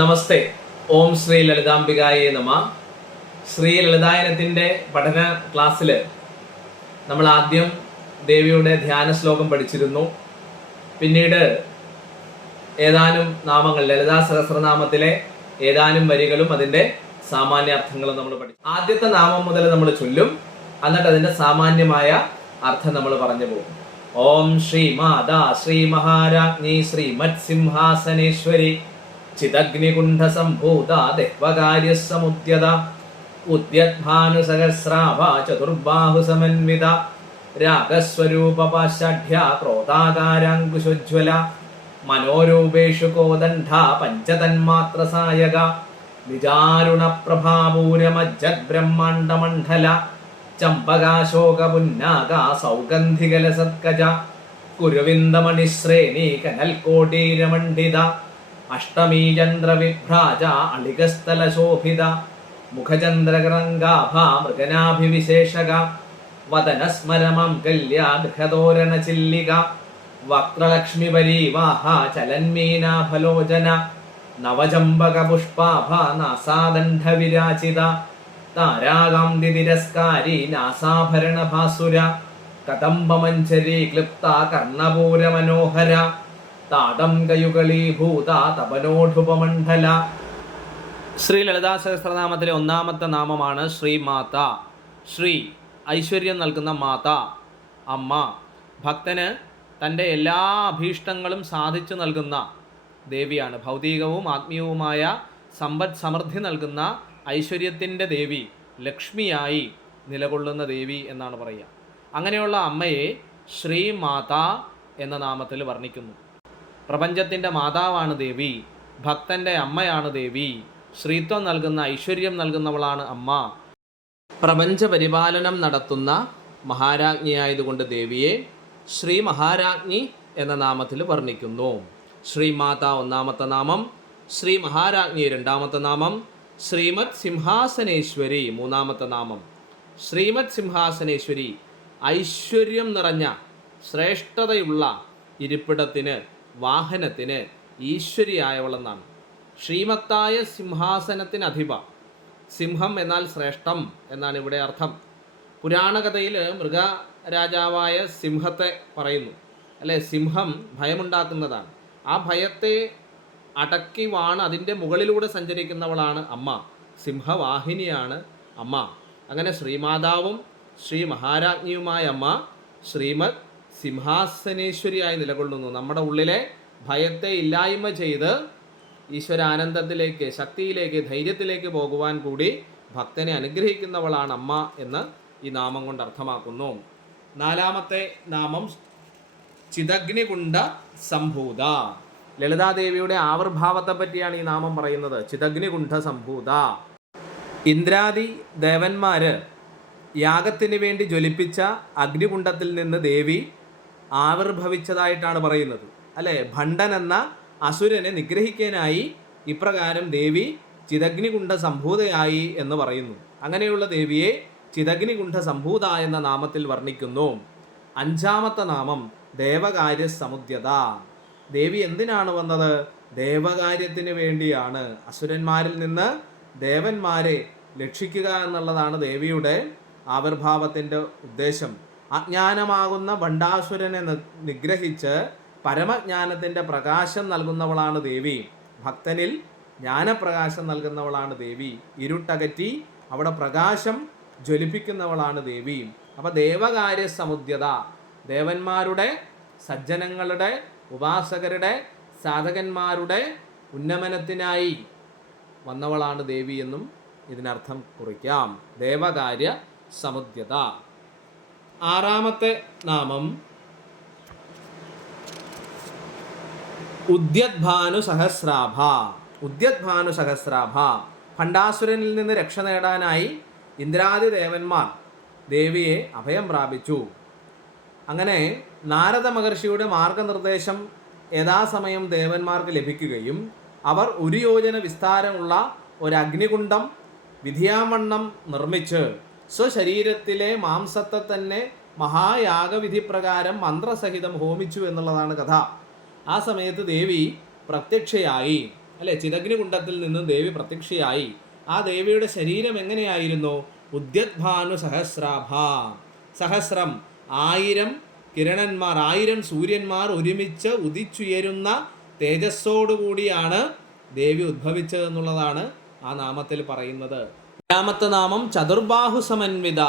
നമസ്തേ. ഓം ശ്രീ ലളിതാംബികായേ നമ. ശ്രീ ലളിതായനത്തിന്റെ പഠന ക്ലാസ്സിൽ നമ്മൾ ആദ്യം ദേവിയുടെ ധ്യാന ശ്ലോകം പഠിച്ചിരുന്നു. പിന്നീട് ഏതാനും നാമങ്ങൾ ലളിതാ സഹസ്രനാമത്തിലെ ഏതാനും വരികളും അതിന്റെ സാമാന്യാർത്ഥങ്ങളും നമ്മൾ പഠിച്ചു. ആദ്യത്തെ നാമം മുതൽ നമ്മൾ ചൊല്ലും. എന്നിട്ട് അതിന്റെ സാമാന്യമായ അർത്ഥം നമ്മൾ പറഞ്ഞു പോകും. ഓം ശ്രീ മാതാ ശ്രീ മഹാരാജ്ഞി ശ്രീ മത്സിംഹാസനേശ്വരി ചിദഗ്നികുണ്ഠ ദഹ്വകാര്യസമുദ്യത ദഹ്വകാര്യ സമുദ്യത ഉദ്യദ്ഭാനുസഹസ്രാഭ ചതുർബാഹു സമന്വിത രാഗസ്വരൂപ പാശാഢ്യ ക്രോധാകാരാങ്കുശോജ്വല മനോരൂപേഷു കോദണ്ഡ പഞ്ചതന്മാത്രസായക സായക നിജാരുണ പ്രഭാപൂരമജ്ജത് ബ്രഹ്മാണ്ഡമണ്ഡല ചമ്പകാശോകപുന്നാക സൗഗന്ധികല കുരുവിന്ദമണിശ്രേണി കനൽകോട്ടീരമണ്ഡിത അഷ്ടമീ അളികസ്ഥലശോഭിത അളികസ്ഥല ശോഭിത മുഖചന്ദ്രകരംഗാഭ മൃഗനാഭിവിശേഷക വദനസ്മരമം കല്യ ഗൃഹതോരണ ചില്ലിക വക്രലക്ഷ്മി പരീവാഹ ചലന്മീനാഫലോചന നവചമ്പക നാസാദണ്ഡവിരാചിത താരാകാന്തിരസ്കാരി നാസാഭരണഭാസുര കദംബമഞ്ചരി ക്ലിപ്ത കർണപൂരമനോഹര മനോഹര താടംകയുകളീഭൂത തപനോഢുപമണ്ഡല ശ്രീ ലളിതാ സഹസ്രനാമത്തിലെ ഒന്നാമത്തെ നാമമാണ് ശ്രീ മാത ശ്രീ ഐശ്വര്യം നൽകുന്ന മാത അമ്മ. ഭക്തന് തന്റെ എല്ലാ അഭീഷ്ടങ്ങളും സാധിച്ചു നൽകുന്ന ദേവിയാണ്. ഭൗതികവും ആത്മീയവുമായ സമ്പദ് സമൃദ്ധി നൽകുന്ന ഐശ്വര്യത്തിന്റെ ദേവി ലക്ഷ്മിയായി നിലകൊള്ളുന്ന ദേവി എന്നാണ് പറയുക. അങ്ങനെയുള്ള അമ്മയെ ശ്രീ മാത എന്ന നാമത്തിൽ വർണിക്കുന്നു. പ്രപഞ്ചത്തിന്റെ മാതാവാണ് ദേവി ഭക്തന്റെ അമ്മയാണ് ദേവി ശ്രീത്വം നൽകുന്ന ഐശ്വര്യം നൽകുന്നവളാണ് അമ്മ. പ്രപഞ്ച പരിപാലനം നടത്തുന്ന മഹാരാജ്ഞിയായതുകൊണ്ട് ദേവിയെ ശ്രീ മഹാരാജ്ഞി എന്ന നാമത്തിൽ വർണിക്കുന്നു. ശ്രീ മാതാ ഒന്നാമത്തെ നാമം ശ്രീ മഹാരാജ്ഞി രണ്ടാമത്തെ നാമം ശ്രീമത് സിംഹാസനേശ്വരി മൂന്നാമത്തെ നാമം. ശ്രീമത് സിംഹാസനേശ്വരി ഐശ്വര്യം നിറഞ്ഞ ശ്രേഷ്ഠതയുള്ള ഇരിപ്പിടത്തിന് വാഹനത്തിന് ഈശ്വരിയായവളെന്നാണ്. ശ്രീമത്തായ സിംഹാസനത്തിന് അധിപ സിംഹം എന്നാൽ ശ്രേഷ്ഠം എന്നാണ് ഇവിടെ അർത്ഥം. പുരാണകഥയിൽ മൃഗരാജാവായ സിംഹത്തെ പറയുന്നു. അല്ലെ? സിംഹം ഭയമുണ്ടാക്കുന്നതാണ്. ആ ഭയത്തെ അടക്കി വാണ് അതിന്റെ മുകളിലൂടെ സഞ്ചരിക്കുന്നവളാണ് അമ്മ. സിംഹവാഹിനിയാണ് അമ്മ. അങ്ങനെ ശ്രീമാതാവും ശ്രീ മഹാരാജ്ഞിയുമായ അമ്മ ശ്രീമത് സിംഹാസനേശ്വരിയായി നിലകൊള്ളുന്നു. നമ്മുടെ ഉള്ളിലെ ഭയത്തെ ഇല്ലായ്മ ചെയ്ത് ഈശ്വരാനന്ദത്തിലേക്ക് ശക്തിയിലേക്ക് ധൈര്യത്തിലേക്ക് പോകുവാൻ കൂടി ഭക്തനെ അനുഗ്രഹിക്കുന്നവളാണ് അമ്മ എന്ന് ഈ നാമം കൊണ്ട് അർത്ഥമാക്കുന്നു. നാലാമത്തെ നാമം ചിതഗ്നികുണ്ട സംഭൂത. ലളിതാദേവിയുടെ ആവിർഭാവത്തെ പറ്റിയാണ് ഈ നാമം പറയുന്നത്. ചിതഗ്നികുണ്ഠ സംഭൂത. ഇന്ദ്രാദി ദേവന്മാര് യാഗത്തിന് വേണ്ടി ജ്വലിപ്പിച്ച അഗ്നികുണ്ഠത്തിൽ നിന്ന് ദേവി ആവിർഭവിച്ചതായിട്ടാണ് പറയുന്നത്. അല്ലേ? ഭണ്ഡൻ എന്ന അസുരനെ നിഗ്രഹിക്കാനായി ഇപ്രകാരം ദേവി ചിതഗ്നികുണ്ഠ സംഭൂതയായി എന്ന് പറയുന്നു. അങ്ങനെയുള്ള ദേവിയെ ചിതഗ്നികുണ്ഠ സംഭൂത എന്ന നാമത്തിൽ വർണിക്കുന്നു. അഞ്ചാമത്തെ നാമം ദേവകാര്യ സമുദ്യത ദേവി എന്തിനാണ് വന്നത്? ദേവകാര്യത്തിന് വേണ്ടിയാണ്. അസുരന്മാരിൽ നിന്ന് ദേവന്മാരെ രക്ഷിക്കുക എന്നുള്ളതാണ് ദേവിയുടെ ആവിർഭാവത്തിന്റെ ഉദ്ദേശം. അജ്ഞാനമാകുന്ന ഭണ്ഡാസുരനെ നിഗ്രഹിച്ച് പരമജ്ഞാനത്തിന്റെ പ്രകാശം നൽകുന്നവളാണ് ദേവി. ഭക്തനിൽ ജ്ഞാനപ്രകാശം നൽകുന്നവളാണ് ദേവി. ഇരുട്ടകറ്റി അവിടെ പ്രകാശം ജ്വലിപ്പിക്കുന്നവളാണ് ദേവി. അപ്പോൾ ദേവകാര്യ സമുദ്യത ദേവന്മാരുടെ സജ്ജനങ്ങളുടെ ഉപാസകരുടെ സാധകന്മാരുടെ ഉന്നമനത്തിനായി വന്നവളാണ് ദേവി എന്നും ഇതിനർത്ഥം കുറിക്കാം. ദേവകാര്യ സമുദ്യത ആറാമത്തെ നാമം ഉദ്യദ്ഭാനു സഹസ്രാഭ ഉദ്യദ്ഭാനു സഹസ്രാഭ ഭണ്ഡാസുരനിൽ നിന്ന് രക്ഷ നേടാനായി ഇന്ദ്രാദി ദേവന്മാർ ദേവിയെ അഭയം പ്രാപിച്ചു. അങ്ങനെ നാരദ മഹർഷിയുടെ മാർഗനിർദ്ദേശം യഥാസമയം ദേവന്മാർക്ക് ലഭിക്കുകയും അവർ ഒരു യോജന വിസ്താരമുള്ള ഒരു അഗ്നികുണ്ഡം വിധിയാമണ്ണം നിർമ്മിച്ച് സ്വശരീരത്തിലെ മാംസത്തെ തന്നെ മഹായാഗവിധി പ്രകാരം മന്ത്രസഹിതം ഹോമിച്ചു എന്നുള്ളതാണ് കഥ. ആ സമയത്ത് ദേവി പ്രത്യക്ഷയായി. അല്ലെ? ചിതഗ്നികുണ്ടത്തിൽ നിന്നും ദേവി പ്രത്യക്ഷയായി. ആ ദേവിയുടെ ശരീരം എങ്ങനെയായിരുന്നു? ഉദ്യത്ഭാനു സഹസ്രാഭ. സഹസ്രം ആയിരം കിരണന്മാർ ആയിരം സൂര്യന്മാർ ഒരുമിച്ച് ഉദിച്ചുയരുന്ന തേജസ്സോടുകൂടിയാണ് ദേവി ഉദ്ഭവിച്ചതെന്നുള്ളതാണ് ആ നാമത്തിൽ പറയുന്നത്. രണ്ടാമത്തെ നാമം ചതുർബാഹു സമന്വിത.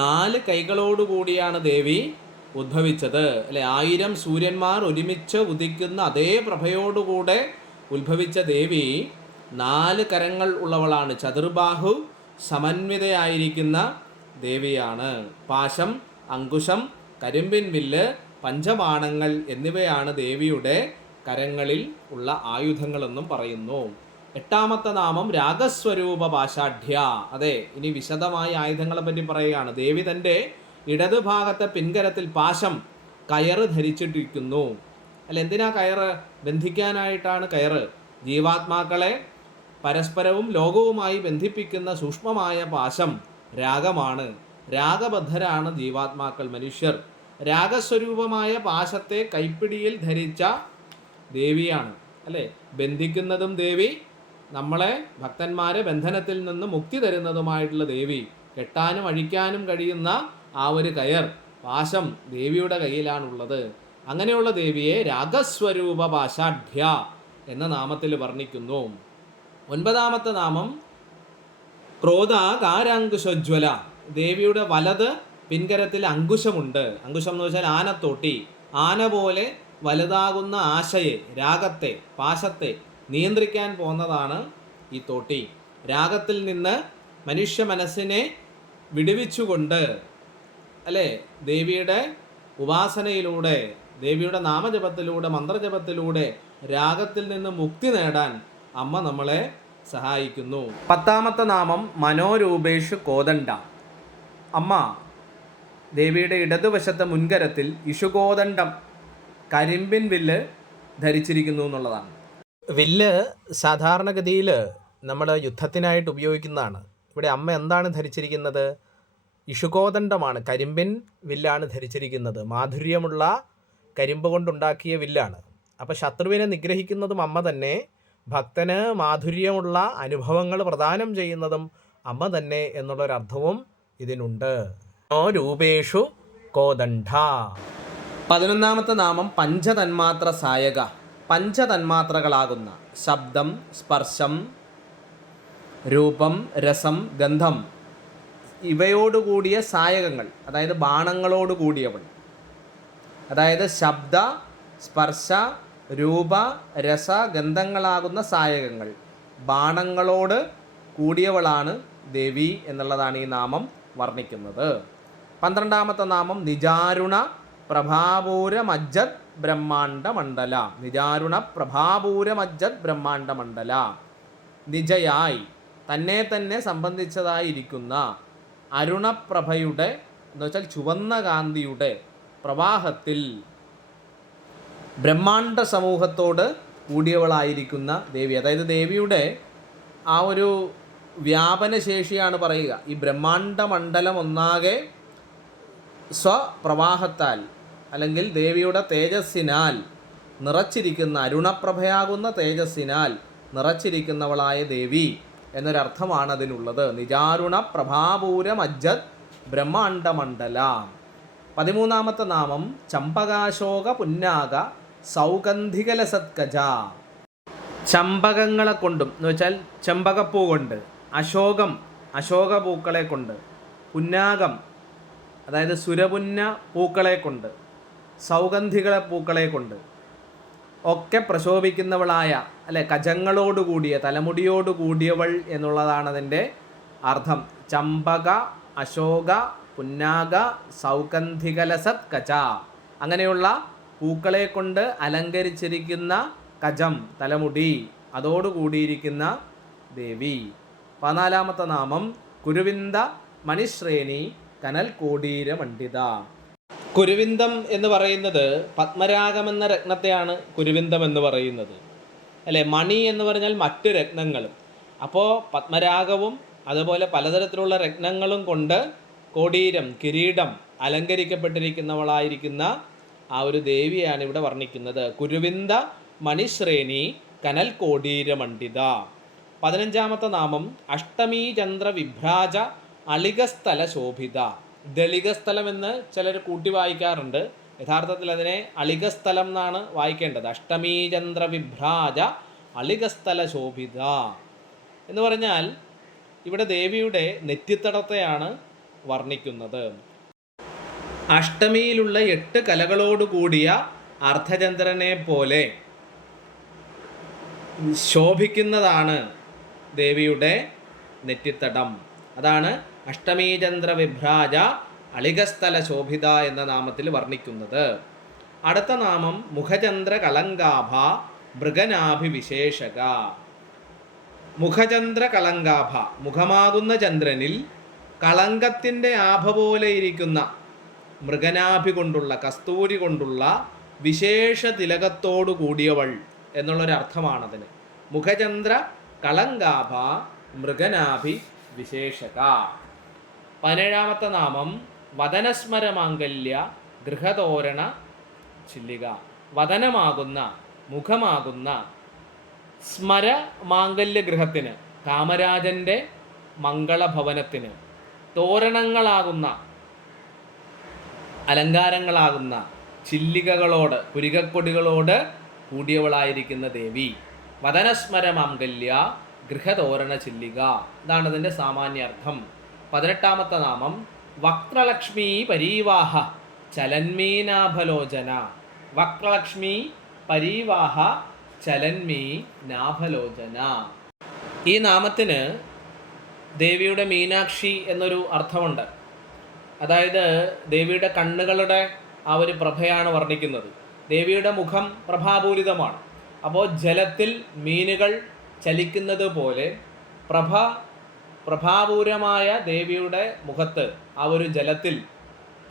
നാല് കൈകളോടുകൂടിയാണ് ദേവി ഉദ്ഭവിച്ചത്. അല്ലെ ആയിരം സൂര്യന്മാർ ഒരുമിച്ച് ഉദിക്കുന്ന അതേ പ്രഭയോടുകൂടെ ഉത്ഭവിച്ച ദേവി നാല് കരങ്ങൾ ഉള്ളവളാണ്. ചതുർബാഹു സമന്വിതയായിരിക്കുന്ന ദേവിയാണ്. പാശം അങ്കുശം കരിമ്പിൻ വില്ല് പഞ്ചബാണങ്ങൾ എന്നിവയാണ് ദേവിയുടെ കരങ്ങളിൽ ഉള്ള ആയുധങ്ങളെന്നും പറയുന്നു. എട്ടാമത്തെ നാമം രാഗസ്വരൂപ പാശാഢ്യ. അതെ ഇനി വിശദമായ ആയുധങ്ങളെ പറ്റി പറയുകയാണ്. ദേവി തന്റെ ഇടതുഭാഗത്തെ പിൻകരത്തിൽ പാശം കയറ് ധരിച്ചിട്ടിരിക്കുന്നു. അല്ല എന്തിനാ കയറ്? ബന്ധിക്കാനായിട്ടാണ് കയറ്. ജീവാത്മാക്കളെ പരസ്പരവും ലോകവുമായി ബന്ധിപ്പിക്കുന്ന സൂക്ഷ്മമായ പാശം രാഗമാണ്. രാഗബദ്ധരാണ് ജീവാത്മാക്കൾ മനുഷ്യർ. രാഗസ്വരൂപമായ പാശത്തെ കൈപ്പിടിയിൽ ധരിച്ച ദേവിയാണ്. അല്ലേ? ബന്ധിക്കുന്നതും ദേവി നമ്മളെ ഭക്തന്മാരെ ബന്ധനത്തിൽ നിന്ന് മുക്തി തരുന്നതുമായിട്ടുള്ള ദേവി കെട്ടാനും അഴിക്കാനും കഴിയുന്ന ആ ഒരു കയർ പാശം ദേവിയുടെ കയ്യിലാണുള്ളത്. അങ്ങനെയുള്ള ദേവിയെ രാഗസ്വരൂപ പാശാഢ്യ എന്ന നാമത്തിൽ വർണിക്കുന്നു. ഒൻപതാമത്തെ നാമം ക്രോധ കാരാങ്കുശോജ്വല ദേവിയുടെ വലത് പിൻകരത്തിൽ അങ്കുശമുണ്ട് അങ്കുശം എന്ന് വെച്ചാൽ ആനത്തോട്ടി. ആന പോലെ വലുതാകുന്ന ആശയെ രാഗത്തെ പാശത്തെ നിയന്ത്രിക്കാൻ പോകുന്നതാണ് ഈ തോട്ടി. രാഗത്തിൽ നിന്ന് മനുഷ്യ മനസ്സിനെ വിടുവിച്ചുകൊണ്ട് അല്ലേ? ദേവിയുടെ ഉപാസനയിലൂടെ ദേവിയുടെ നാമജപത്തിലൂടെ മന്ത്രജപത്തിലൂടെ രാഗത്തിൽ നിന്ന് മുക്തി നേടാൻ അമ്മ നമ്മളെ സഹായിക്കുന്നു. പത്താമത്തെ നാമം മനോരൂപേഷ് കോദണ്ഡ. അമ്മ ദേവിയുടെ ഇടതുവശത്തെ മുൻകരത്തിൽ ഇഷുകോദണ്ഡം കരിമ്പിൻ വില്ല് ധരിച്ചിരിക്കുന്നു എന്നുള്ളതാണ്. വില്ല് സാധാരണഗതിയിൽ നമ്മൾ യുദ്ധത്തിനായിട്ട് ഉപയോഗിക്കുന്നതാണ്. ഇവിടെ അമ്മ എന്താണ് ധരിച്ചിരിക്കുന്നത്? ഇഷുകോദണ്ഡമാണ് കരിമ്പിൻ വില്ലാണ് ധരിച്ചിരിക്കുന്നത്. മാധുര്യമുള്ള കരിമ്പ് കൊണ്ടുണ്ടാക്കിയ വില്ലാണ്. അപ്പോൾ ശത്രുവിനെ നിഗ്രഹിക്കുന്നതും അമ്മ തന്നെ ഭക്തന് മാധുര്യമുള്ള അനുഭവങ്ങൾ പ്രദാനം ചെയ്യുന്നതും അമ്മ തന്നെ എന്നുള്ളൊരർത്ഥവും ഇതിനുണ്ട്. രൂപേഷു കോദണ്ഡ. പതിനൊന്നാമത്തെ നാമം പഞ്ചതന്മാത്ര സായക. പഞ്ചതന്മാത്രകളാകുന്ന ശബ്ദം സ്പർശം രൂപം രസം ഗന്ധം ഇവയോടുകൂടിയ സായകങ്ങൾ അതായത് ബാണങ്ങളോട് കൂടിയവൾ അതായത് ശബ്ദ സ്പർശ രൂപ രസ ഗന്ധങ്ങളാകുന്ന സായകങ്ങൾ. ബാണങ്ങളോട് കൂടിയവളാണ് ദേവി എന്നുള്ളതാണ് ഈ നാമം വർണിക്കുന്നത്. പന്ത്രണ്ടാമത്തെ നാമം നിജാരുണ പ്രഭാപൂരമജ്ജത് ബ്രഹ്മാണ്ട മണ്ഡല നിജാരുണ പ്രഭാപൂരമജ്ജത് ബ്രഹ്മാണ്ട മണ്ഡല നിജയായി. തന്നെ തന്നെ സംബന്ധിച്ചതായിരിക്കുന്ന അരുണപ്രഭയുടെ എന്ന് വെച്ചാൽ ചുവന്ന കാന്തിയുടെ പ്രവാഹത്തിൽ ബ്രഹ്മാണ്ട സമൂഹത്തോട് കൂടിയവളായിരിക്കുന്ന ദേവി. അതായത് ദേവിയുടെ ആ ഒരു വ്യാപനശേഷിയാണ് പറയുക. ഈ ബ്രഹ്മാണ്ട മണ്ഡലം ഒന്നാകെ സ്വപ്രവാഹത്താൽ അല്ലെങ്കിൽ ദേവിയുടെ തേജസ്സിനാൽ നിറച്ചിരിക്കുന്ന അരുണപ്രഭയാകുന്ന തേജസ്സിനാൽ നിറച്ചിരിക്കുന്നവളായ ദേവി എന്നൊരർത്ഥമാണ് അതിനുള്ളത്. നിജാരുണ പ്രഭാപൂരം അജ്ജത് ബ്രഹ്മാണ്ടമണ്ഡല പതിമൂന്നാമത്തെ നാമം ചമ്പകാശോക പുന്നാക സൗഗന്ധികലസത്കജ ചമ്പകങ്ങളെ കൊണ്ടും എന്ന് വെച്ചാൽ ചെമ്പകപ്പൂ കൊണ്ട് അശോകം അശോക പൂക്കളെ കൊണ്ട് പുന്നാകം അതായത് സുരപുന്ന പൂക്കളെ കൊണ്ട് സൗഗന്ധികളെ പൂക്കളെ കൊണ്ട് ഒക്കെ പ്രശോഭിക്കുന്നവളായ അല്ലെ കജങ്ങളോടുകൂടിയ തലമുടിയോടുകൂടിയവൾ തലമുടിയോട് കൂടിയവൾ എന്നുള്ളതാണ് അതിന്റെ അർത്ഥം. ചമ്പക അശോക പുന്നാക സൗഗന്ധികലസത് കച അങ്ങനെയുള്ള പൂക്കളെ കൊണ്ട് അലങ്കരിച്ചിരിക്കുന്ന കജം തലമുടി അതോടുകൂടിയിരിക്കുന്ന ദേവി. പതിനാലാമത്തെ നാമം കുരുവിന്ദ മണിശ്രേണി കനൽ കോടീര കുരുവിന്ദം എന്ന് പറയുന്നത് പത്മരാഗം എന്ന രത്നത്തെയാണ് കുരുവിന്ദം എന്ന് പറയുന്നത്. അല്ലെ? മണി എന്ന് പറഞ്ഞാൽ മറ്റു രത്നങ്ങളും. അപ്പോൾ പത്മരാഗവും അതുപോലെ പലതരത്തിലുള്ള രത്നങ്ങളും കൊണ്ട് കോടീരം കിരീടം അലങ്കരിക്കപ്പെട്ടിരിക്കുന്നവളായിരിക്കുന്ന ആ ഒരു ദേവിയാണ് ഇവിടെ വർണിക്കുന്നത്. കുരുവിന്ദ മണിശ്രേണി കനൽ കോടീരമണ്ഡിത. പതിനഞ്ചാമത്തെ നാമം അഷ്ടമീ ചന്ദ്ര വിഭ്രാജ അളികസ്ഥല ശോഭിത ദളികസ്ഥലം എന്ന് ചിലർ കൂട്ടി വായിക്കാറുണ്ട്. യഥാർത്ഥത്തിൽ അതിനെ അളികസ്ഥലം എന്നാണ് വായിക്കേണ്ടത്. അഷ്ടമീചന്ദ്ര വിഭ്രാജ അളികസ്ഥല ശോഭിത എന്ന് പറഞ്ഞാൽ ഇവിടെ ദേവിയുടെ നെറ്റിത്തടത്തെയാണ് വർണിക്കുന്നത്. അഷ്ടമിയിലുള്ള എട്ട് കലകളോട് കൂടിയ അർദ്ധചന്ദ്രനെ പോലെ ശോഭിക്കുന്നതാണ് ദേവിയുടെ നെറ്റിത്തടം അതാണ് അഷ്ടമീചന്ദ്ര വിഭ്രാജ അളികസ്ഥല ശോഭിത എന്ന നാമത്തിൽ വർണിക്കുന്നത്. അടുത്ത നാമം മുഖചന്ദ്ര കളങ്കാഭ മൃഗനാഭിവിശേഷക. മുഖചന്ദ്ര കളങ്കാഭ മുഖമാകുന്ന ചന്ദ്രനിൽ കളങ്കത്തിന്റെ ആഭ പോലെ ഇരിക്കുന്ന മൃഗനാഭി കൊണ്ടുള്ള കസ്തൂരി കൊണ്ടുള്ള വിശേഷ തിലകത്തോടു കൂടിയവൾ എന്നുള്ളൊരർത്ഥമാണതിന്. മുഖചന്ദ്ര കളങ്കാഭ മൃഗനാഭി വിശേഷക പതിനേഴാമത്തെ നാമം വദനസ്മരമാംഗല്യ ഗൃഹതോരണ ചില്ലിക. വദനമാകുന്ന മുഖമാകുന്ന സ്മര മാംഗല്യ ഗൃഹത്തിന് കാമരാജന്റെ മംഗളഭവനത്തിന് തോരണങ്ങളാകുന്ന അലങ്കാരങ്ങളാകുന്ന ചില്ലികകളോട് പുരികക്കൊടികളോട് കൂടിയവളായിരിക്കുന്ന ദേവി. വദനസ്മര മാംഗല്യ ഗൃഹതോരണ ചില്ലിക. ഇതാണ് അതിന്റെ സാമാന്യാർത്ഥം. പതിനെട്ടാമത്തെ നാമം വക്രലക്ഷ്മി പരീവാഹ ചലന്മീനാഭലോചന വക്രലക്ഷ്മി പരീവാഹ ചലന്മീ നാഭലോചന ഈ നാമത്തിന് ദേവിയുടെ മീനാക്ഷി എന്നൊരു അർത്ഥമുണ്ട്. അതായത് ദേവിയുടെ കണ്ണുകളുടെ ആ ഒരു പ്രഭയാണ് വർണിക്കുന്നത്. ദേവിയുടെ മുഖം പ്രഭാപൂരിതമാണ്. അപ്പോൾ ജലത്തിൽ മീനുകൾ ചലിക്കുന്നത് പോലെ പ്രഭ പ്രഭാപൂരമായ ദേവിയുടെ മുഖത്ത് ആ ഒരു ജലത്തിൽ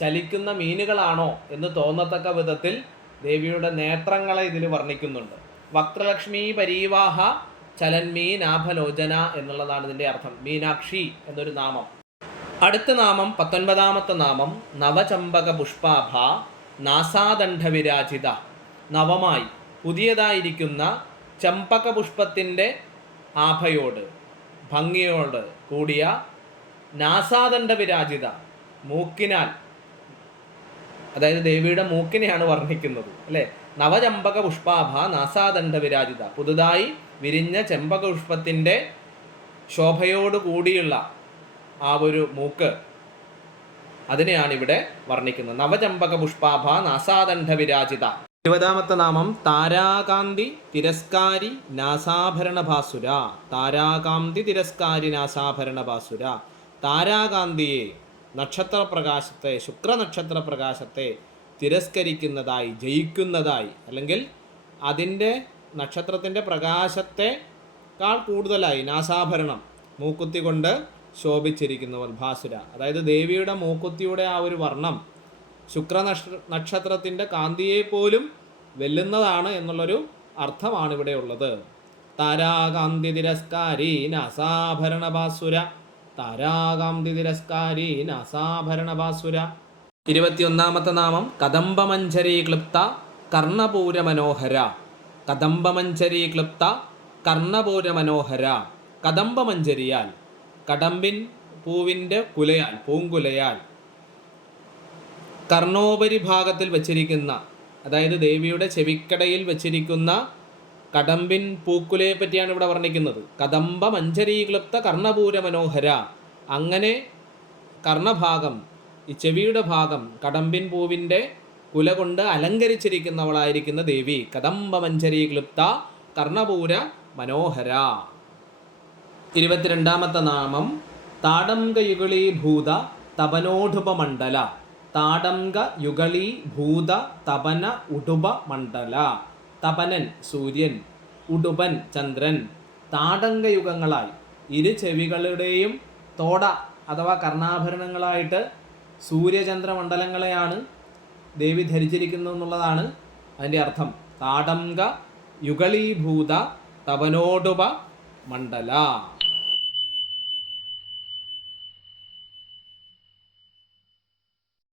ചലിക്കുന്ന മീനുകളാണോ എന്ന് തോന്നത്തക്ക വിധത്തിൽ ദേവിയുടെ നേത്രങ്ങളെ ഇതിൽ വർണിക്കുന്നുണ്ട്. വക്രലക്ഷ്മി പരീവാഹ ചലന്മീ നാഭലോചന എന്നുള്ളതാണ് ഇതിന്റെ അർത്ഥം. മീനാക്ഷി എന്നൊരു നാമം. അടുത്ത നാമം പത്തൊൻപതാമത്തെ നാമം നവചമ്പക പുഷ്പാഭ നാസാദണ്ഡവിരാജിത. നവമായി പുതിയതായിരിക്കുന്ന ചമ്പക പുഷ്പത്തിന്റെ ആഭയോട്. ഭംഗിയോട് കൂടിയ നാസാദണ്ഡ വിരാജിത മൂക്കിനാൽ അതായത് ദേവിയുടെ മൂക്കിനെയാണ് വർണിക്കുന്നത് അല്ലേ? നവചമ്പക പുഷ്പാഭ നാസാദണ്ഡ വിരാജിത. പുതുതായി വിരിഞ്ഞ ചെമ്പക പുഷ്പത്തിന്റെ ശോഭയോട് കൂടിയുള്ള ആ ഒരു മൂക്ക് അതിനെയാണ് ഇവിടെ വർണിക്കുന്നത്. നവചമ്പക പുഷ്പാഭ നാസാദണ്ഡ വിരാജിത. ഇരുപതാമത്തെ നാമം താരാകാന്തി തിരസ്കാരി നാസാഭരണ ഭാസുര താരാകാന്തി തിരസ്കാരി നാസാഭരണ ഭാസുര താരാകാന്തിയെ നക്ഷത്രപ്രകാശത്തെ ശുക്രനക്ഷത്ര പ്രകാശത്തെ തിരസ്കരിക്കുന്നതായി ജയിക്കുന്നതായി അല്ലെങ്കിൽ അതിന്റെ നക്ഷത്രത്തിന്റെ പ്രകാശത്തെക്കാൾ കൂടുതലായി നാസാഭരണം മൂക്കുത്തി കൊണ്ട് ശോഭിച്ചിരിക്കുന്നവൾ ഭാസുര. അതായത് ദേവിയുടെ മൂക്കുത്തിയുടെ ആ ഒരു വർണം ശുക്രനക്ഷ നക്ഷത്രത്തിന്റെ കാന്തിയെ പോലും വെല്ലുന്നതാണ് എന്നുള്ളൊരു അർത്ഥമാണ് ഇവിടെ ഉള്ളത് താരാകാന്തി തിരസ്കാരി നാസാഭരണ ഭാസുര താരാകാന്തി തിരസ്കാരി നാസാഭരണ ഭാസുര ഇരുപത്തിയൊന്നാമത്തെ നാമം കദംബമഞ്ചരി ക്ലിപ്ത കർണപൂര മനോഹര കദംബമഞ്ചരി ക്ലിപ്ത കർണപൂര മനോഹര കദംബമഞ്ചരിയാൽ കടമ്പിൻ പൂവിന്റെ കുലയാൽ പൂങ്കുലയാൽ കർണോപരി ഭാഗത്തിൽ വച്ചിരിക്കുന്ന അതായത് ദേവിയുടെ ചെവിക്കടയിൽ വച്ചിരിക്കുന്ന കടമ്പിൻ പൂക്കുലയെ പറ്റിയാണ് ഇവിടെ വർണിക്കുന്നത്. കദംബ മഞ്ചരീക്ലിപ്ത കർണപൂര മനോഹര. അങ്ങനെ കർണഭാഗം ഈ ചെവിയുടെ ഭാഗം കടമ്പിൻ പൂവിന്റെ കുല കൊണ്ട് അലങ്കരിച്ചിരിക്കുന്നവളായിരിക്കുന്ന ദേവി. കദംബ മഞ്ചരീക്ലിപ്ത കർണപൂര മനോഹര. ഇരുപത്തിരണ്ടാമത്തെ നാമം താടംകയുകളീഭൂത തപനോഢുപമണ്ഡല താടംക യുഗളി ഭൂത തപന ഉടുപ മണ്ഡല. തപനൻ സൂര്യൻ. ഉടുപൻ ചന്ദ്രൻ. താടങ്കയുഗങ്ങളായി ഇരു ചെവികളുടെയും തോട അഥവാ കർണാഭരണങ്ങളായിട്ട് സൂര്യചന്ദ്ര മണ്ഡലങ്ങളെയാണ് ദേവി ധരിച്ചിരിക്കുന്നു എന്നുള്ളതാണ് അതിന്റെ അർത്ഥം. താടംഗ യുഗളീഭൂത തപനോടുപ മണ്ഡല.